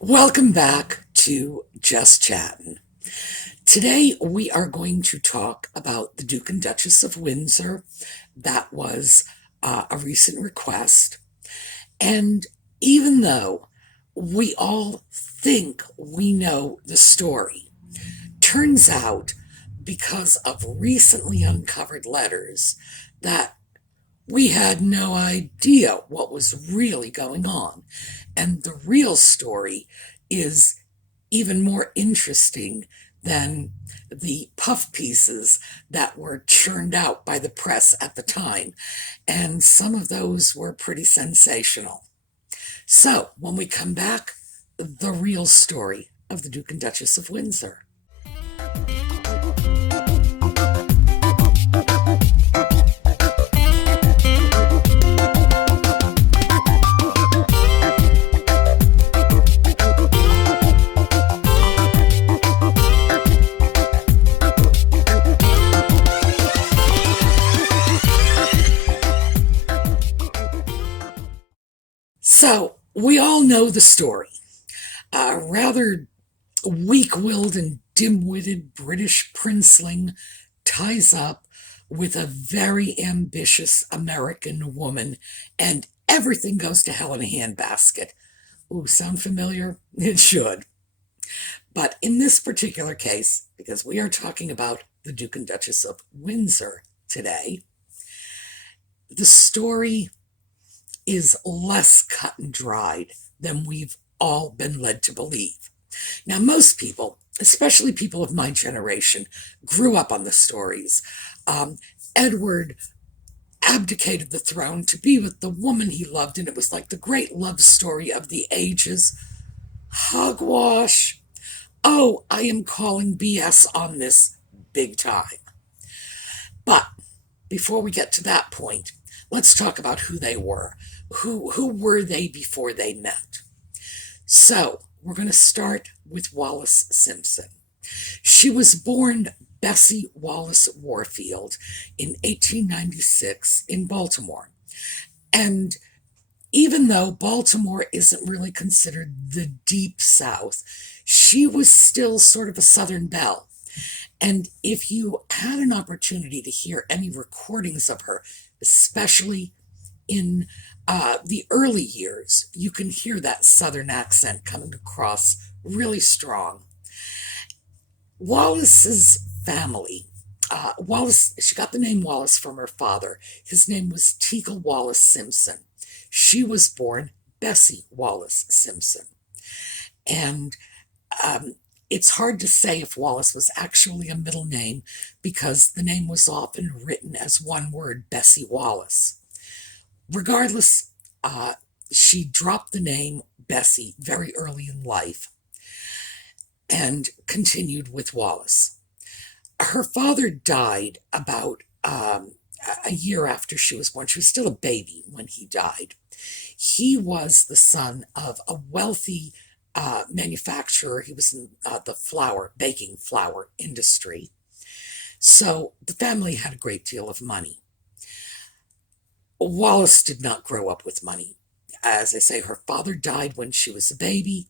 Welcome back to Just Chattin. Today we are going to talk about the Duke and Duchess of Windsor. That was a recent request. And even though we all think we know the story, turns out because of recently uncovered letters that we had no idea what was really going on. And the real story is even more interesting than the puff pieces that were churned out by the press at the time. And some of those were pretty sensational. So, when we come back, the real story of the Duke and Duchess of Windsor. So, we all know the story. A rather weak willed and dim witted British princeling ties up with a very ambitious American woman, and everything goes to hell in a handbasket. Ooh, sound familiar? It should. But in this particular case, because we are talking about the Duke and Duchess of Windsor today, the story is less cut and dried than we've all been led to believe. Now, most people, especially people of my generation, grew up on the stories. Edward abdicated the throne to be with the woman he loved, and it was like the great love story of the ages. Hogwash. Oh, I am calling BS on this big time. But before we get to that point, let's talk about who they were. Who were they before they met? So, we're going to start with Wallis Simpson. She was born Bessie Wallace Warfield in 1896 in Baltimore. And even though Baltimore isn't really considered the deep South, she was still sort of a Southern belle. And if you had an opportunity to hear any recordings of her, especially in the early years, you can hear that Southern accent coming across really strong. Wallace's family, Wallace, she got the name Wallace from her father. His name was Teagle Wallace Simpson. She was born Bessie Wallace Simpson. And it's hard to say if Wallace was actually a middle name because the name was often written as one word, Bessie Wallace. Regardless, she dropped the name Bessie very early in life and continued with Wallace. Her father died about a year after she was born. She was still a baby when he died. He was the son of a wealthy manufacturer. He was in the baking flour industry. So the family had a great deal of money. Wallace did not grow up with money. As I say, her father died when she was a baby.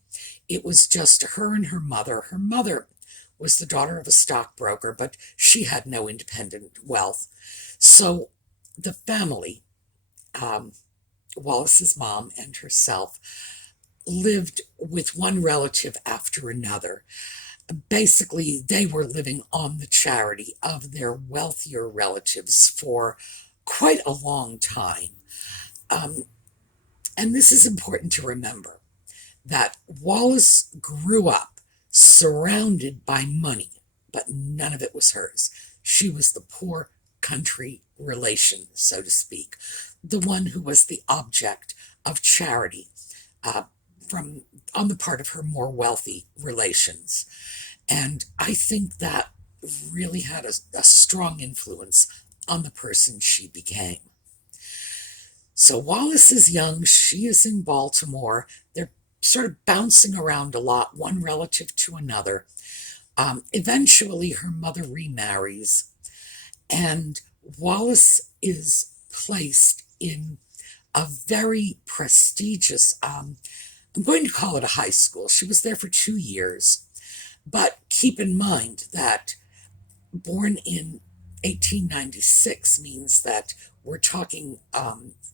It was just her and her mother. Her mother was the daughter of a stockbroker, but she had no independent wealth. So the family, Wallace's mom and herself, lived with one relative after another. Basically, they were living on the charity of their wealthier relatives for quite a long time. And this is important to remember that Wallace grew up surrounded by money, but none of it was hers. She was the poor country relation, so to speak, the one who was the object of charity from on the part of her more wealthy relations. And I think that really had a strong influence on the person she became. So Wallace is young, she is in Baltimore. They're sort of bouncing around a lot, one relative to another. Eventually, her mother remarries, and Wallace is placed in a very prestigious I'm going to call it a high school. She was there for 2 years, but keep in mind that born in 1896 means that we're talking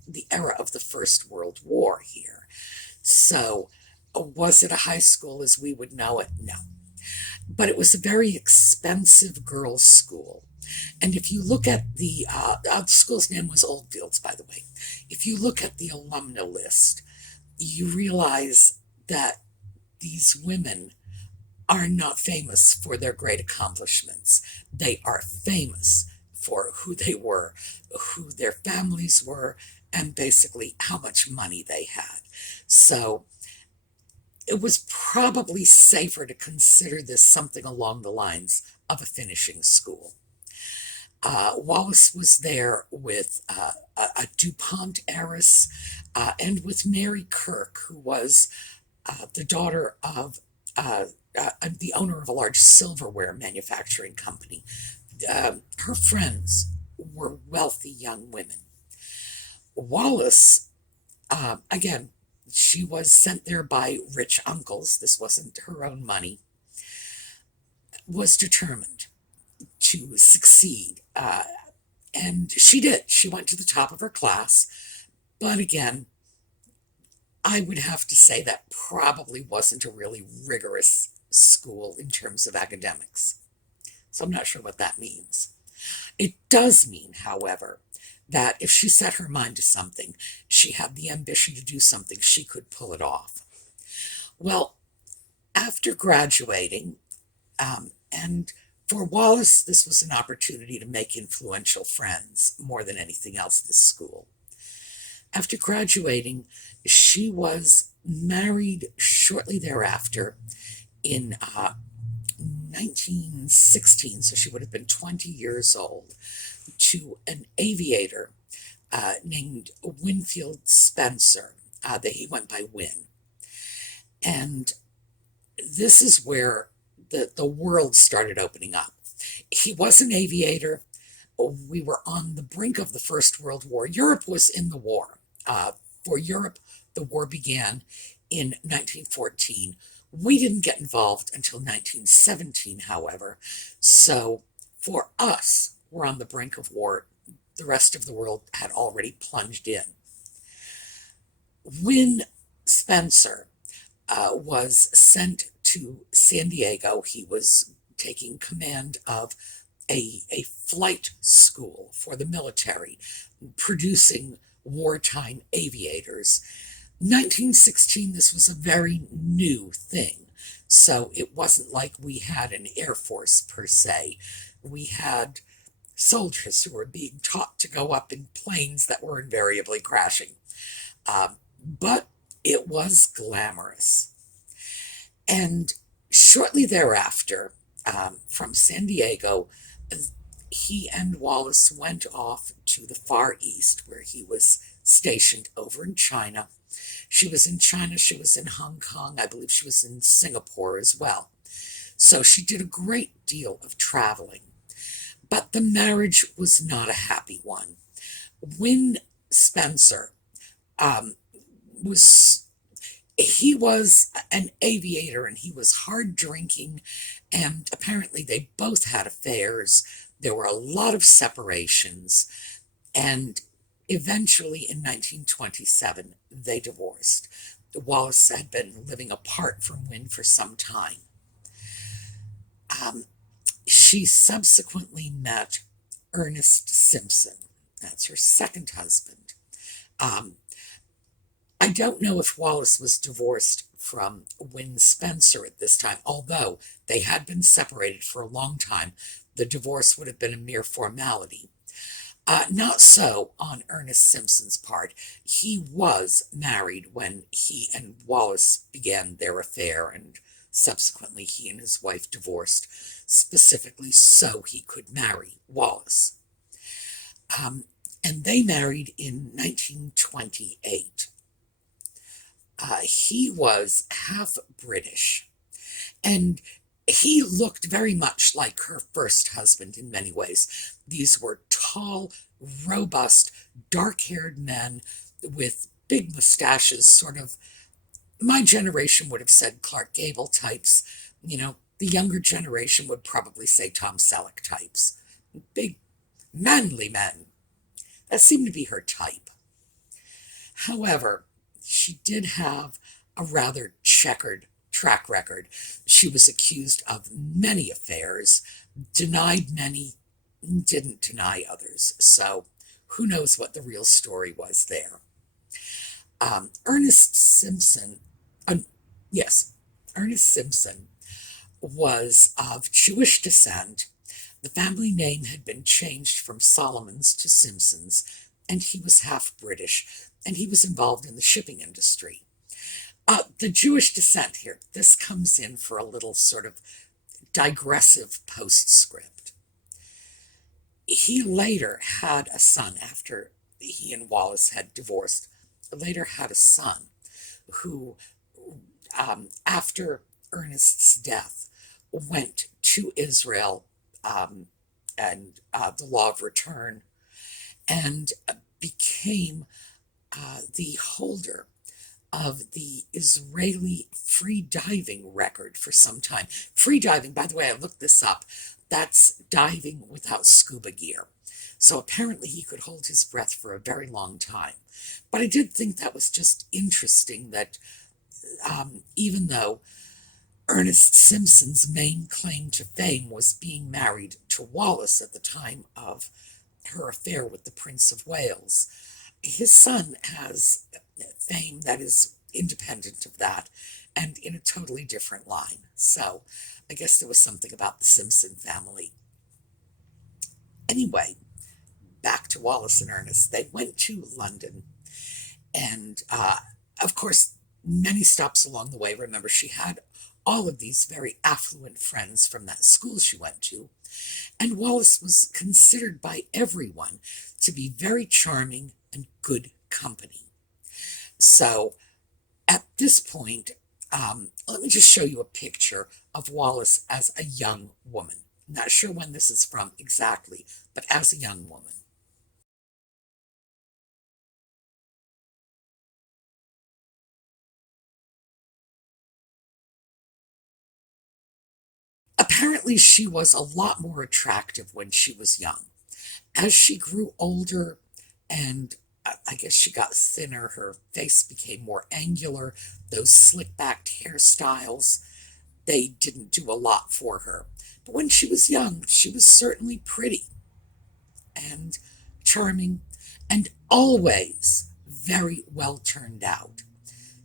the era of the First World War here. So, was it a high school as we would know it? No. But it was a very expensive girls' school. And if you look at the school's name was Oldfields, by the way. If you look at the alumna list, you realize that these women are not famous for their great accomplishments. They are famous for who they were, who their families were, and basically how much money they had. So it was probably safer to consider this something along the lines of a finishing school. Wallace was there with a DuPont heiress and with Mary Kirk, who was the daughter of the owner of a large silverware manufacturing company. Her friends were wealthy young women. Wallace, again, she was sent there by rich uncles. This wasn't her own money. Was determined to succeed. And she did. She went to the top of her class. But again, I would have to say that probably wasn't a really rigorous school in terms of academics. So I'm not sure what that means. It does mean, however, that if she set her mind to something, she had the ambition to do something, she could pull it off. Well, after graduating, and for Wallace, this was an opportunity to make influential friends more than anything else this school. After graduating, she was married shortly thereafter in 1916, so she would have been 20 years old, to an aviator named Winfield Spencer. That he went by Win. And this is where the world started opening up. He was an aviator. We were on the brink of the First World War. Europe was in the war. For Europe, the war began in 1914. We didn't get involved until 1917, however. So for us, we're on the brink of war. The rest of the world had already plunged in. When Spencer was sent to San Diego, he was taking command of a flight school for the military, producing wartime aviators. 1916, this was a very new thing. So it wasn't like we had an Air Force per se. We had soldiers who were being taught to go up in planes that were invariably crashing. But it was glamorous. And shortly thereafter, from San Diego, he and Wallace went off to the Far East, where he was stationed over in China. She was in China, she was in Hong Kong, I believe she was in Singapore as well. So she did a great deal of traveling. But the marriage was not a happy one. Win Spencer he was an aviator and he was hard drinking, and apparently they both had affairs. There were a lot of separations, and eventually in 1927 they divorced. Wallace had been living apart from Wynne for some time. She subsequently met Ernest Simpson. That's her second husband. I don't know if Wallace was divorced from Wynne Spencer at this time, although they had been separated for a long time. The divorce would have been a mere formality. Not so on Ernest Simpson's part. He was married when he and Wallace began their affair, and subsequently he and his wife divorced, specifically so he could marry Wallace. And they married in 1928. He was half British, and he looked very much like her first husband in many ways. These were tall, robust, dark-haired men with big mustaches, sort of My generation would have said Clark Gable types. The younger generation would probably say Tom Selleck types. Big, manly men. That seemed to be her type. However, she did have a rather checkered track record. She was accused of many affairs, denied many, didn't deny others. So who knows what the real story was there. Ernest Simpson, yes, Ernest Simpson was of Jewish descent. The family name had been changed from Solomon's to Simpson's, and he was half British, and he was involved in the shipping industry. The Jewish descent here, this comes in for a little sort of digressive postscript. He later had a son after he and Wallace had divorced, later had a son who, after Ernest's death, went to Israel and the law of return and became the holder of the Israeli free diving record for some time. Free diving, by the way, I looked this up, that's diving without scuba gear. So apparently he could hold his breath for a very long time. But I did think that was just interesting that even though Ernest Simpson's main claim to fame was being married to Wallace at the time of her affair with the Prince of Wales, his son has fame that is independent of that and in a totally different line. So I guess there was something about the Simpson family. Anyway, back to Wallace and Ernest. They went to London, and of course, many stops along the way. Remember, she had all of these very affluent friends from that school she went to, and Wallace was considered by everyone to be very charming and good company. So at this point, let me just show you a picture of Wallace as a young woman. Not sure when this is from exactly, but as a young woman. Apparently, she was a lot more attractive when she was young. As she grew older and I guess she got thinner, her face became more angular, those slick backed hairstyles, they didn't do a lot for her. But when she was young, she was certainly pretty and charming and always very well turned out.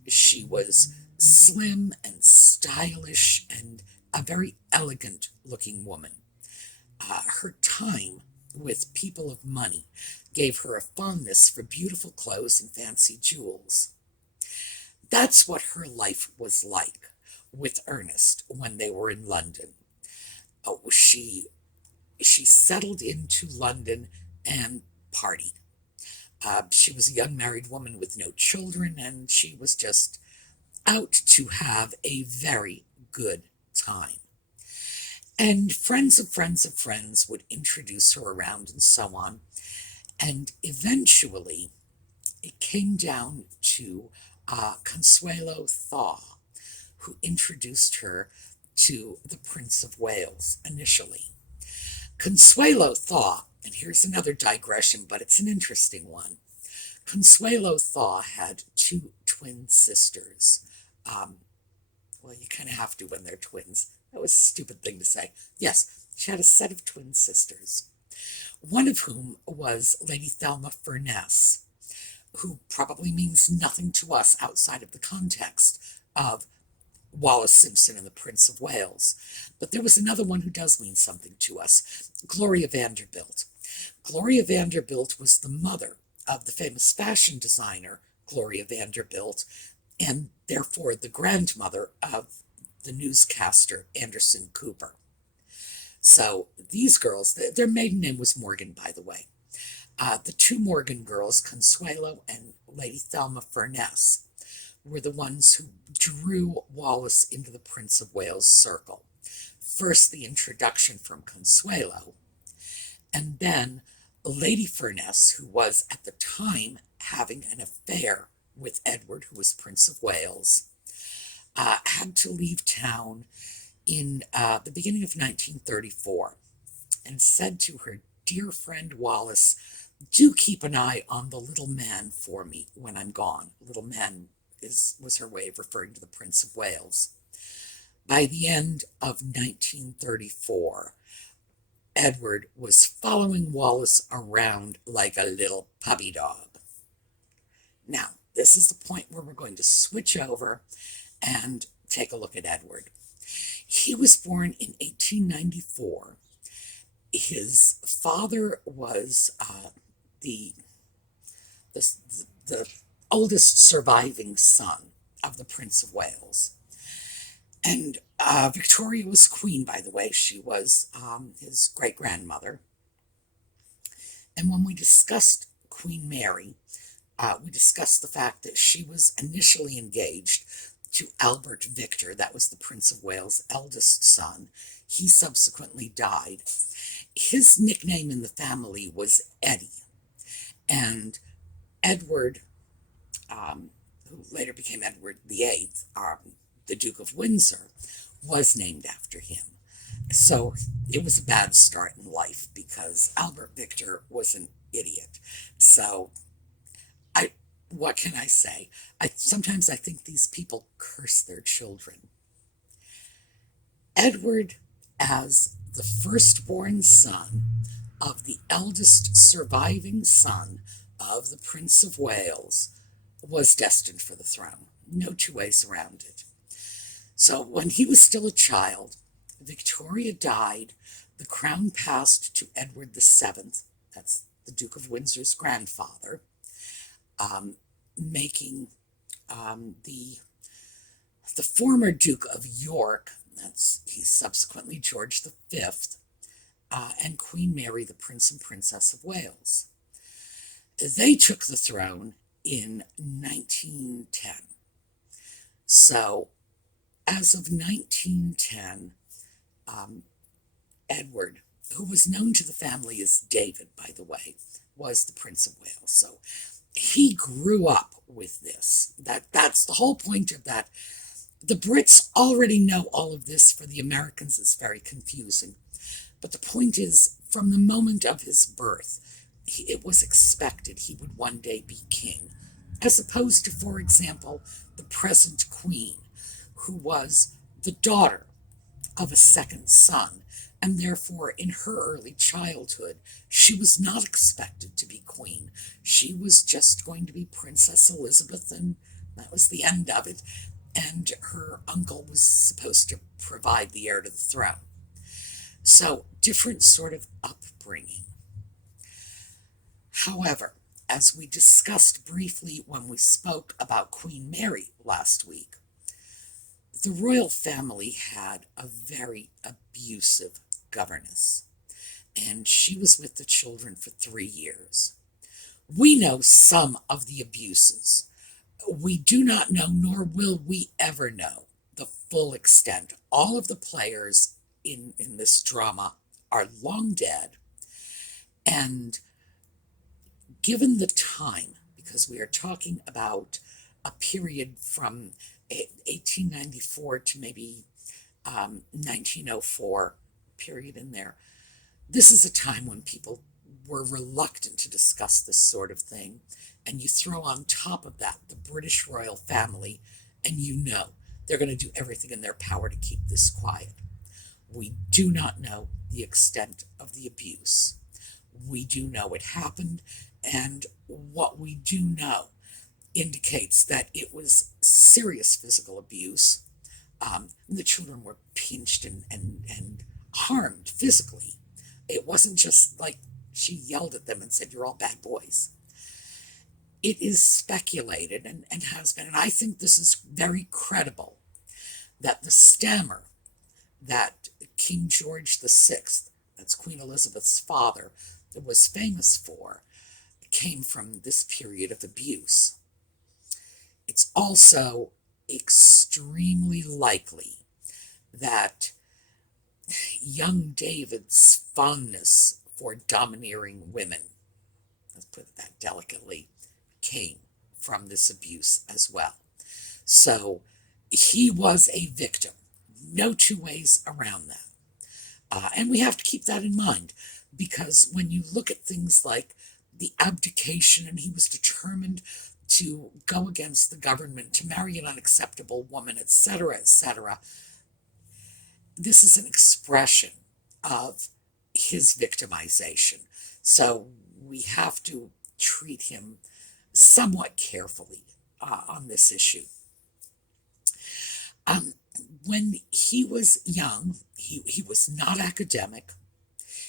She was slim and stylish and a very elegant looking woman. Her time with people of money gave her a fondness for beautiful clothes and fancy jewels. That's what her life was like with Ernest when they were in London. Oh, she settled into London and partied. She was a young married woman with no children, and she was just out to have a very good time. And friends of friends of friends would introduce her around and so on. And eventually, it came down to Consuelo Thaw, who introduced her to the Prince of Wales initially. Consuelo Thaw, and here's another digression, but it's an interesting one. Consuelo Thaw had two twin sisters. Um, well, you kind of have to when they're twins. That was a stupid thing to say. Yes, she had a set of twin sisters, one of whom was Lady Thelma Furness, who probably means nothing to us outside of the context of Wallace Simpson and the Prince of Wales. But there was another one who does mean something to us, Gloria Vanderbilt. Gloria Vanderbilt was the mother of the famous fashion designer Gloria Vanderbilt, and therefore the grandmother of the newscaster Anderson Cooper. So these girls, their maiden name was Morgan, by the way. The two Morgan girls, Consuelo and Lady Thelma Furness, were the ones who drew Wallace into the Prince of Wales circle. First, the introduction from Consuelo, and then Lady Furness, who was at the time having an affair with Edward, who was Prince of Wales. had to leave town in the beginning of 1934 and said to her dear friend Wallace, do keep an eye on the little man for me when I'm gone. Little man was her way of referring to the Prince of Wales. By the end of 1934, Edward was following Wallace around like a little puppy dog. Now, this is the point where we're going to switch over and take a look at Edward. He was born in 1894. His father was the oldest surviving son of the Prince of Wales. And Victoria was queen, by the way. She was his great-grandmother. And when we discussed Queen Mary, we discussed the fact that she was initially engaged to Albert Victor. That was the Prince of Wales' eldest son. He subsequently died. His nickname in the family was Eddie. And Edward, who later became Edward VIII, the Duke of Windsor, was named after him. So it was a bad start in life because Albert Victor was an idiot. So what can I say? Sometimes I think these people curse their children. Edward, as the firstborn son of the eldest surviving son of the Prince of Wales, was destined for the throne. No two ways around it. So when he was still a child, Victoria died. The crown passed to Edward VII, that's the Duke of Windsor's grandfather, making the former Duke of York, he's subsequently George V, and Queen Mary, the Prince and Princess of Wales. They took the throne in 1910. So, as of 1910, Edward, who was known to the family as David, by the way, was the Prince of Wales. So, he grew up with this. That's the whole point of that. The Brits already know all of this. For the Americans, it's very confusing. But the point is, from the moment of his birth, it was expected he would one day be king, as opposed to, for example, the present queen, who was the daughter of a second son, and therefore in her early childhood, she was not expected to be queen. She was just going to be Princess Elizabeth, and that was the end of it, and her uncle was supposed to provide the heir to the throne. So, different sort of upbringing. However, as we discussed briefly when we spoke about Queen Mary last week, the royal family had a very abusive governess, and she was with the children for 3 years. We know some of the abuses. We do not know, nor will we ever know, the full extent. All of the players in this drama are long dead, and given the time, because we are talking about a period from 1894 to maybe 1904, period in there, this is a time when people were reluctant to discuss this sort of thing, and you throw on top of that the British royal family, and you know they're going to do everything in their power to keep this quiet. We do not know the extent of the abuse. We do know it happened, and what we do know indicates that it was serious physical abuse. The children were pinched and harmed physically. It wasn't just like she yelled at them and said, "You're all bad boys." It is speculated and has been, and I think this is very credible, that the stammer that King George VI, that's Queen Elizabeth's father, was famous for, came from this period of abuse. It's also extremely likely that young David's fondness for domineering women, let's put it that delicately, came from this abuse as well. So he was a victim. No two ways around that. And we have to keep that in mind, because when you look at things like the abdication, and he was determined to go against the government, to marry an unacceptable woman, etc., this is an expression of his victimization. So we have to treat him somewhat carefully on this issue. When he was young, he was not academic.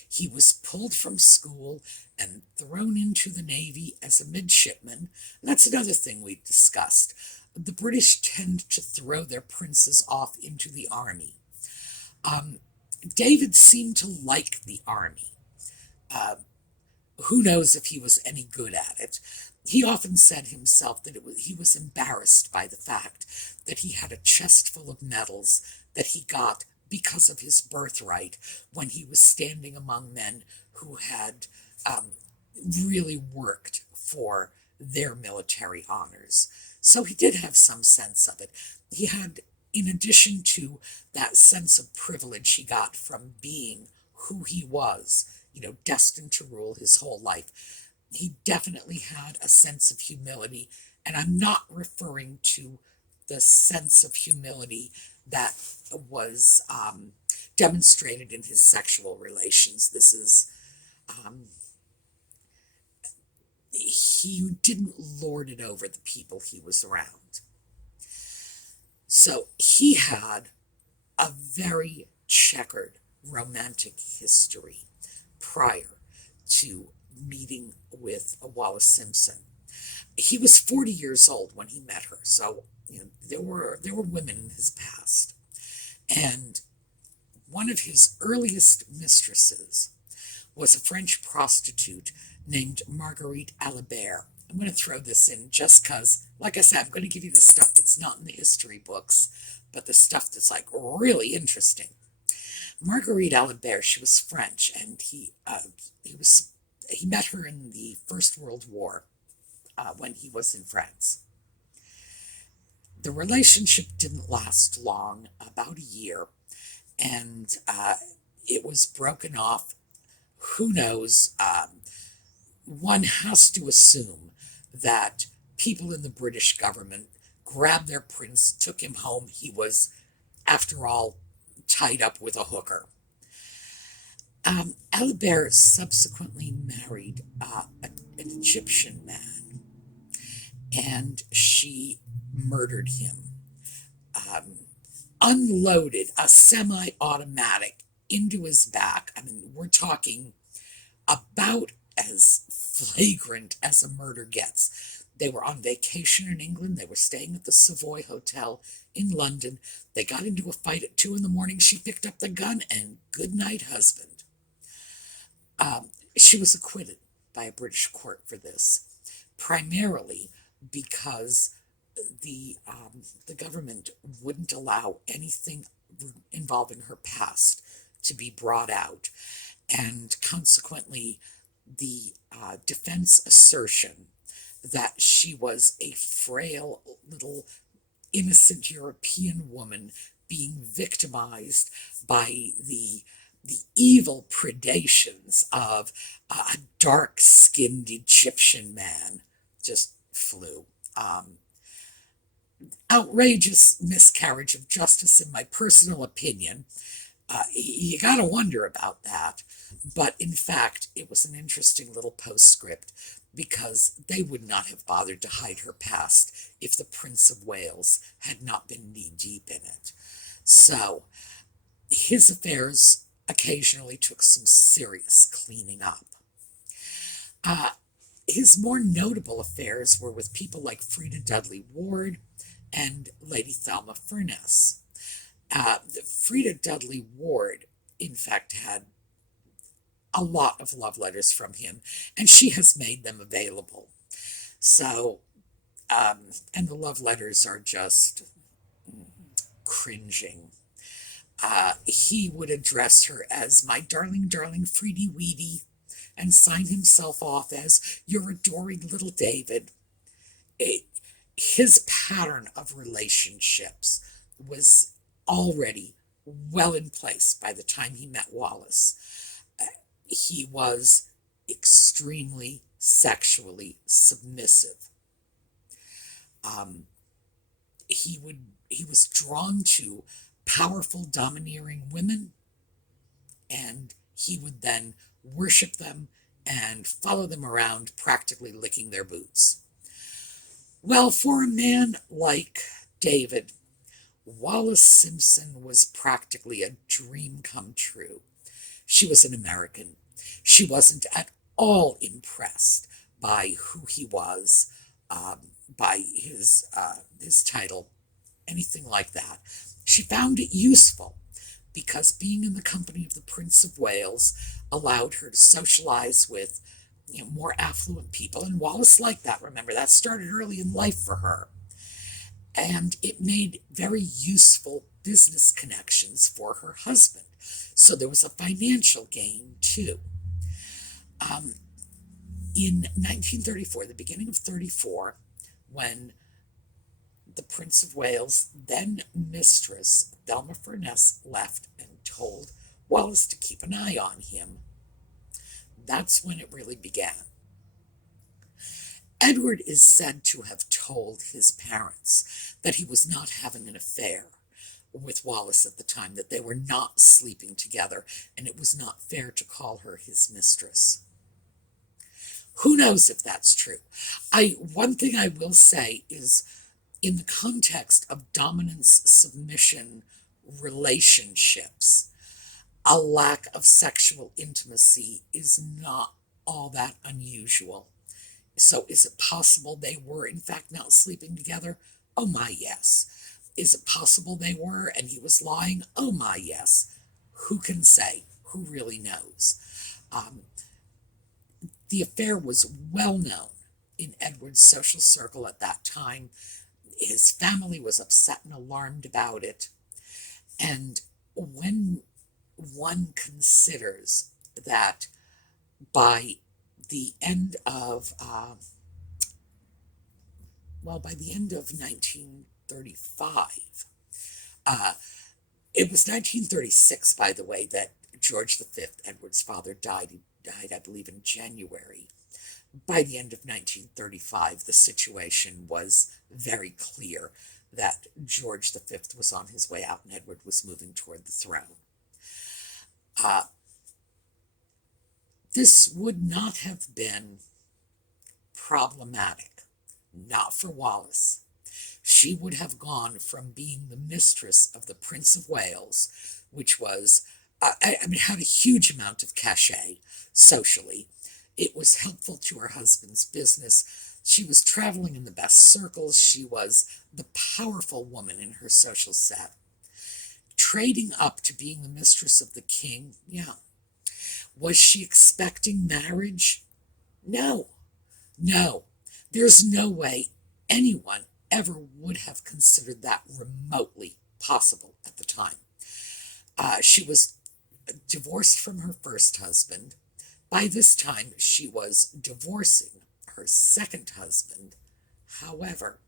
He was pulled from school and thrown into the Navy as a midshipman. And that's another thing we discussed. The British tend to throw their princes off into the army. David seemed to like the army. Who knows if he was any good at it? He often said himself that he was embarrassed by the fact that he had a chest full of medals that he got because of his birthright when he was standing among men who had really worked for their military honors. So he did have some sense of it. He had, in addition to that sense of privilege he got from being who he was, destined to rule his whole life, he definitely had a sense of humility. And I'm not referring to the sense of humility that was demonstrated in his sexual relations. This is, he didn't lord it over the people he was around. So he had a very checkered romantic history prior to meeting with Wallis Simpson. He was 40 years old when he met her, so there were women in his past. And one of his earliest mistresses was a French prostitute named Marguerite Alibert. I'm going to throw this in just because, like I said, I'm going to give you the stuff that's not in the history books, but the stuff that's like really interesting. Marguerite Alibert, she was French, and he met her in the First World War when he was in France. The relationship didn't last long, about a year, and it was broken off. Who knows? One has to assume that people in the British government grabbed their prince, took him home. He was, after all, tied up with a hooker. Alibert subsequently married an Egyptian man, and she murdered him. Unloaded a semi-automatic into his back. I mean, we're talking about as flagrant as a murder gets. They were on vacation in England. They were staying at the Savoy Hotel in London. They got into a fight at 2 a.m. She picked up the gun, and good night, husband. She was acquitted by a British court for this, primarily because the government wouldn't allow anything involving her past to be brought out, and consequently the defense assertion that she was a frail little innocent European woman being victimized by the evil predations of a dark-skinned Egyptian man just flew. Outrageous miscarriage of justice, in my personal opinion. You gotta wonder about that. But in fact, it was an interesting little postscript, because they would not have bothered to hide her past if the Prince of Wales had not been knee-deep in it. So his affairs occasionally took some serious cleaning up. His more notable affairs were with people like Frida Dudley Ward and Lady Thelma Furness. Frida Dudley Ward, in fact, had a lot of love letters from him, and she has made them available. So, and the love letters are just cringing. He would address her as my darling, darling Freedy Weedy, and sign himself off as your adoring little David. His pattern of relationships was already well in place by the time he met Wallace. He was extremely sexually submissive. He was drawn to powerful, domineering women, and he would then worship them and follow them around, practically licking their boots. Well, for a man like David, Wallace Simpson was practically a dream come true. She was an American. She wasn't at all impressed by who he was, by his title, anything like that. She found it useful because being in the company of the Prince of Wales allowed her to socialize with more affluent people, and Wallace liked that. Remember, that started early in life for her. And it made very useful business connections for her husband. So there was a financial gain, too. In 1934, the beginning of 34, when the Prince of Wales, then mistress, Thelma Furness, left and told Wallace to keep an eye on him, that's when it really began. Edward is said to have told his parents that he was not having an affair with Wallace at the time, that they were not sleeping together, and it was not fair to call her his mistress. Who knows if that's true? One thing I will say is, in the context of dominance-submission relationships, a lack of sexual intimacy is not all that unusual. So is it possible they were, in fact, not sleeping together? Oh my, yes. Is it possible they were and he was lying? Oh my, yes. Who can say? Who really knows? The affair was well known in Edward's social circle at that time. His family was upset and alarmed about it. And when one considers that by the end of 1935, it was 1936, by the way, that George V, Edward's father, died. He died, I believe, in January. By the end of 1935, the situation was very clear that George V was on his way out and Edward was moving toward the throne. This would not have been problematic, not for Wallace. She would have gone from being the mistress of the Prince of Wales, which was, had a huge amount of cachet socially. It was helpful to her husband's business. She was traveling in the best circles. She was the powerful woman in her social set. Trading up to being the mistress of the king, yeah. Was she expecting marriage? No. There's no way anyone ever would have considered that remotely possible at the time. She was divorced from her first husband. By this time, she was divorcing her second husband. However,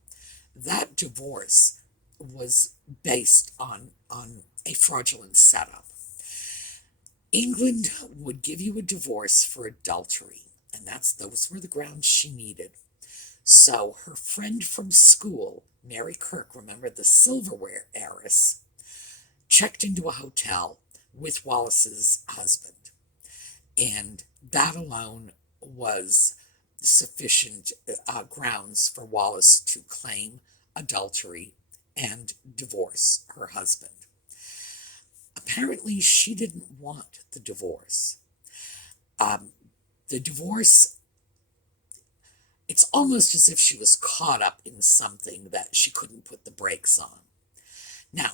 that divorce was based on a fraudulent setup. England would give you a divorce for adultery, and those were the grounds she needed. So her friend from school, Mary Kirk, remember the silverware heiress, checked into a hotel with Wallace's husband. And that alone was sufficient grounds for Wallace to claim adultery and divorce her husband. Apparently, she didn't want the divorce. The divorce, it's almost as if she was caught up in something that she couldn't put the brakes on. Now,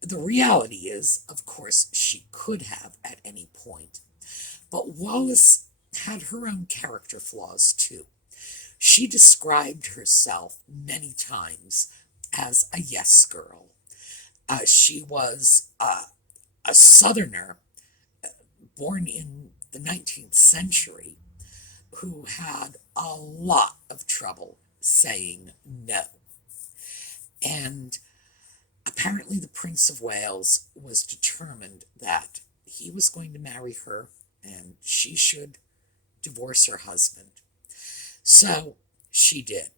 the reality is, of course, she could have at any point. But Wallace had her own character flaws, too. She described herself many times as a yes girl. She was a Southerner born in the 19th century who had a lot of trouble saying no. And Apparently, the Prince of Wales was determined that he was going to marry her and she should divorce her husband. So she did.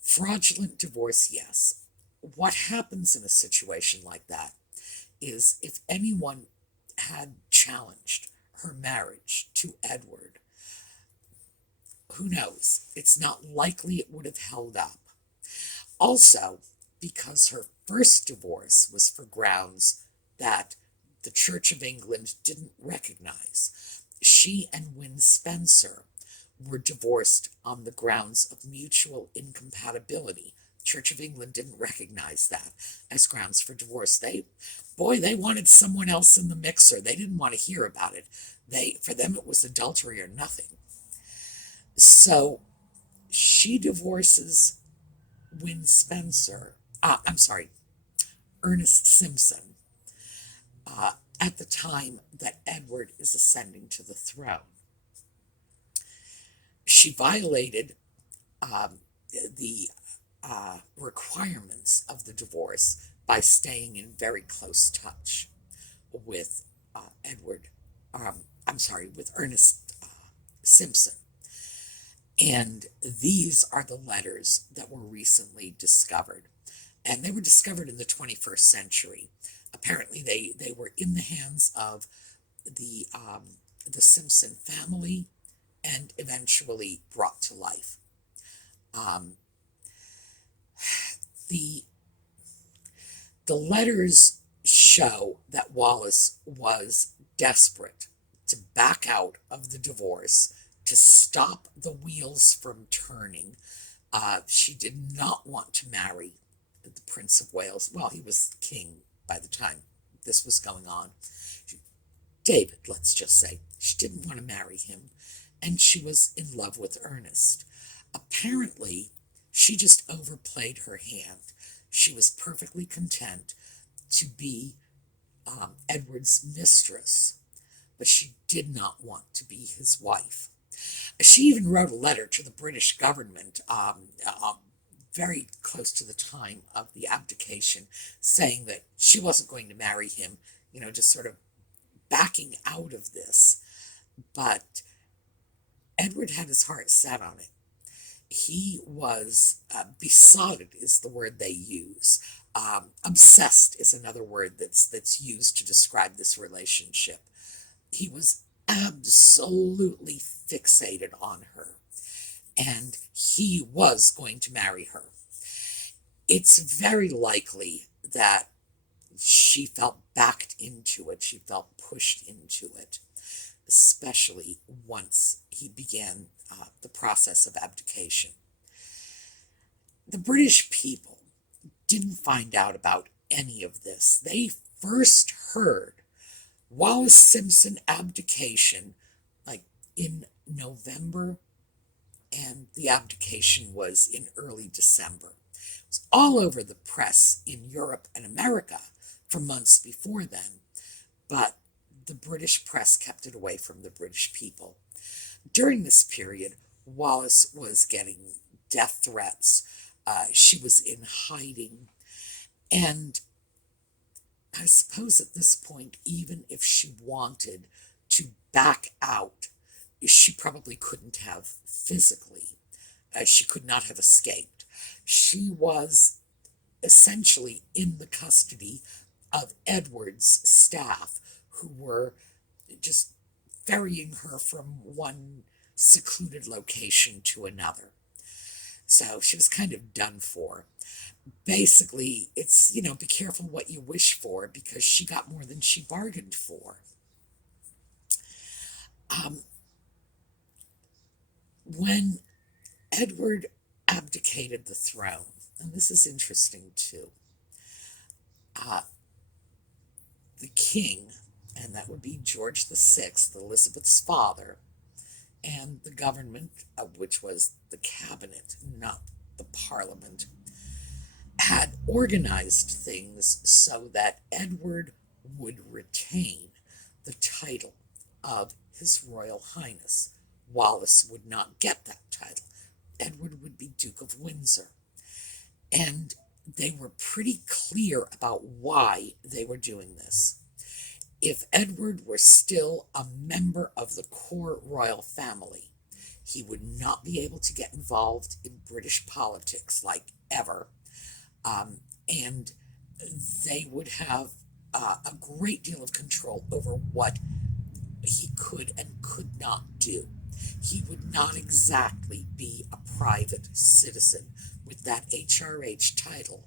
Fraudulent divorce, yes. What happens in a situation like that is if anyone had challenged her marriage to Edward, who knows? It's not likely it would have held up. Also, because her first divorce was for grounds that the Church of England didn't recognize, she and Win Spencer were divorced on the grounds of mutual incompatibility. Church of England didn't recognize that as grounds for divorce. They wanted someone else in the mixer. They didn't want to hear about it. For them, it was adultery or nothing. So she divorces Win Spencer. Ernest Simpson, at the time that Edward is ascending to the throne. She violated the requirements of the divorce by staying in very close touch with with Ernest Simpson. And these are the letters that were recently discovered. And they were discovered in the 21st century. Apparently, they were in the hands of the Simpson family and eventually brought to life. The letters show that Wallis was desperate to back out of the divorce, to stop the wheels from turning. She did not want to marry the Prince of Wales. Well, he was king by the time this was going on. David, let's just say. She didn't want to marry him, and she was in love with Ernest. Apparently, she just overplayed her hand. She was perfectly content to be Edward's mistress, but she did not want to be his wife. She even wrote a letter to the British government very close to the time of the abdication, saying that she wasn't going to marry him, just sort of backing out of this. But Edward had his heart set on it. He was besotted, is the word they use. Obsessed is another word that's used to describe this relationship. He was absolutely fixated on her, and he was going to marry her. It's very likely that she felt backed into it. She felt pushed into it, especially once he began the process of abdication. The British people didn't find out about any of this. They first heard Wallis Simpson abdication like in November, and the abdication was in early December. It was all over the press in Europe and America for months before then, but the British press kept it away from the British people. During this period, Wallis was getting death threats. She was in hiding, and I suppose at this point, even if she wanted to back out, she probably couldn't have physically. She could not have escaped. She was essentially in the custody of Edward's staff, who were just ferrying her from one secluded location to another. So she was kind of done for. Basically, it's, be careful what you wish for, because she got more than she bargained for. When Edward abdicated the throne, and this is interesting too, the king, and that would be George VI, Elizabeth's father, and the government, which was the cabinet, not the parliament, had organized things so that Edward would retain the title of His Royal Highness. Wallis would not get that title. Edward would be Duke of Windsor. And they were pretty clear about why they were doing this. If Edward were still a member of the core royal family, he would not be able to get involved in British politics like ever, and they would have a great deal of control over what he could and could not do. He would not exactly be a private citizen with that HRH title.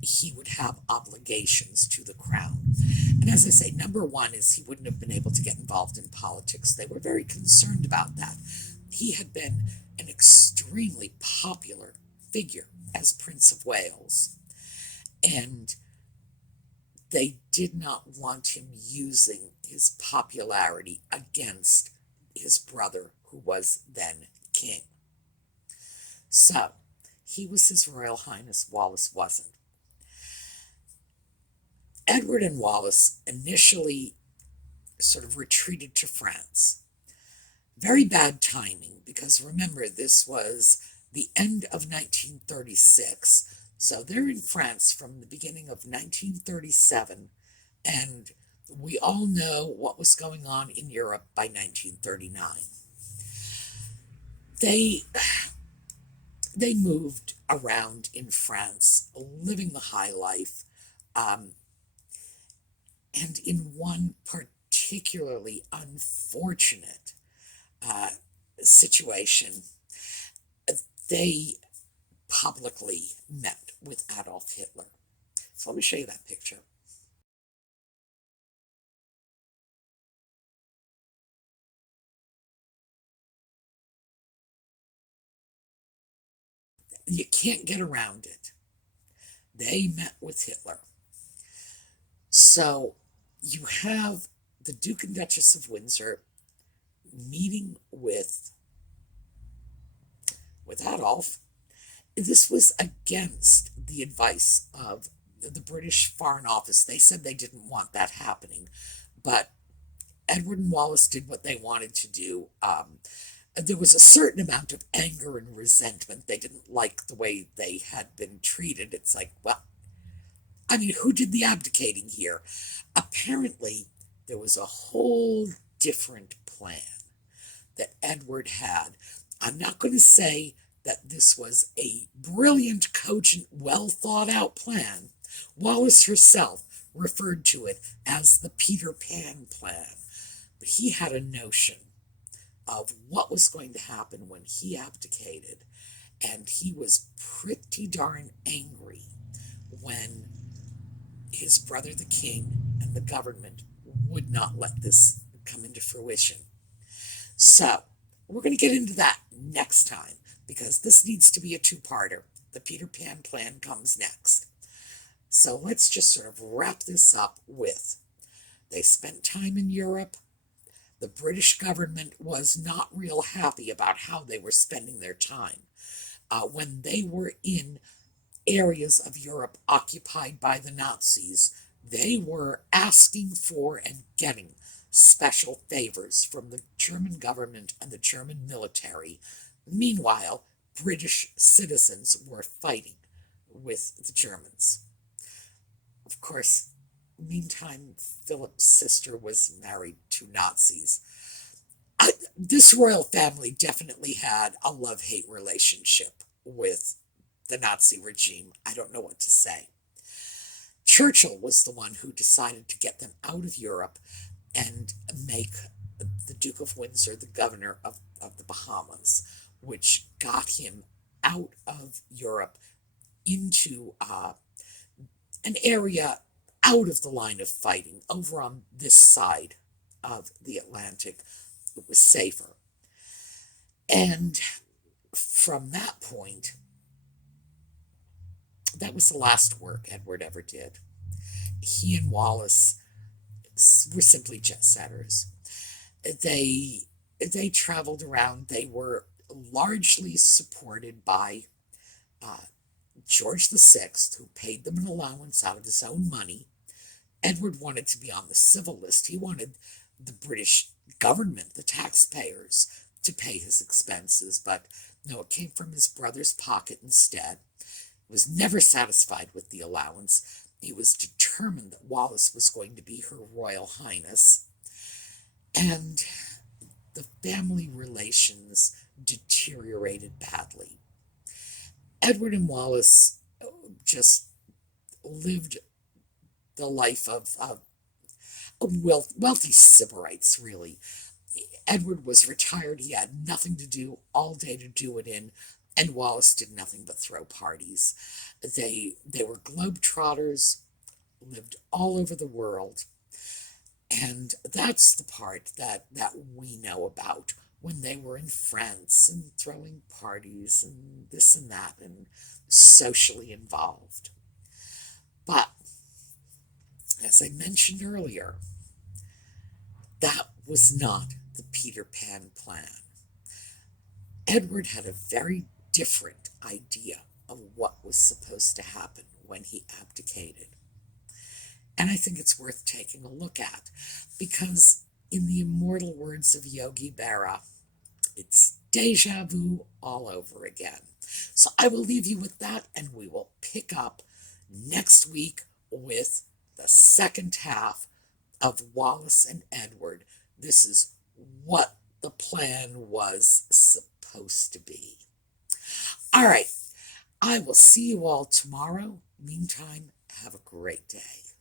He would have obligations to the crown. And as I say, number one is he wouldn't have been able to get involved in politics. They were very concerned about that. He had been an extremely popular figure as Prince of Wales, and they did not want him using his popularity against his brother, who was then king. So, he was His Royal Highness, Wallace wasn't. Edward and Wallace initially sort of retreated to France. Very bad timing, because remember, this was the end of 1936, so they're in France from the beginning of 1937, and we all know what was going on in Europe by 1939. They moved around in France, living the high life, and in one particularly unfortunate situation, they publicly met with Adolf Hitler. So let me show you that picture. You can't get around it. They met with Hitler. So you have the Duke and Duchess of Windsor meeting with Adolf. This was against the advice of the British Foreign Office. They said they didn't want that happening, but Edward and Wallace did what they wanted to do. There was a certain amount of anger and resentment. They didn't like the way they had been treated. It's like, well, I mean, who did the abdicating here? Apparently, there was a whole different plan that Edward had. I'm not going to say that this was a brilliant, cogent, well thought out plan. Wallace herself referred to it as the Peter Pan plan. But he had a notion of what was going to happen when he abdicated, and he was pretty darn angry when his brother, the king, and the government would not let this come into fruition. So, we're going to get into that next time, because this needs to be a two-parter. The Peter Pan plan comes next. So let's just sort of wrap this up with, they spent time in Europe. The British government was not real happy about how they were spending their time. When they were in areas of Europe occupied by the Nazis, they were asking for and getting special favors from the German government and the German military. Meanwhile, British citizens were fighting with the Germans. Of course, meantime, Philip's sister was married to Nazis. This royal family definitely had a love-hate relationship with the Nazi regime. I don't know what to say. Churchill was the one who decided to get them out of Europe and make the Duke of Windsor the governor of the Bahamas, which got him out of Europe into an area out of the line of fighting, over on this side of the Atlantic. It was safer. And from that point, that was the last work Edward ever did. He and Wallace were simply jet setters. They traveled around. They were largely supported by George VI, who paid them an allowance out of his own money. Edward wanted to be on the civil list. He wanted the British government, the taxpayers, to pay his expenses, but no, it came from his brother's pocket instead. was never satisfied with the allowance. He was determined that Wallis was going to be Her Royal Highness. And the family relations deteriorated badly. Edward and Wallis just lived the life of wealthy Sybarites, really. Edward was retired. He had nothing to do, all day to do it in, and Wallis did nothing but throw parties. They were globetrotters, lived all over the world, and that's the part that we know about, when they were in France and throwing parties and this and that and socially involved. But as I mentioned earlier, that was not the Peter Pan plan. Edward had a very different idea of what was supposed to happen when he abdicated. And I think it's worth taking a look at, because in the immortal words of Yogi Berra, it's deja vu all over again. So I will leave you with that, and we will pick up next week with the second half of Wallis and Edward. This is what the plan was supposed to be. All right, I will see you all tomorrow. Meantime, have a great day.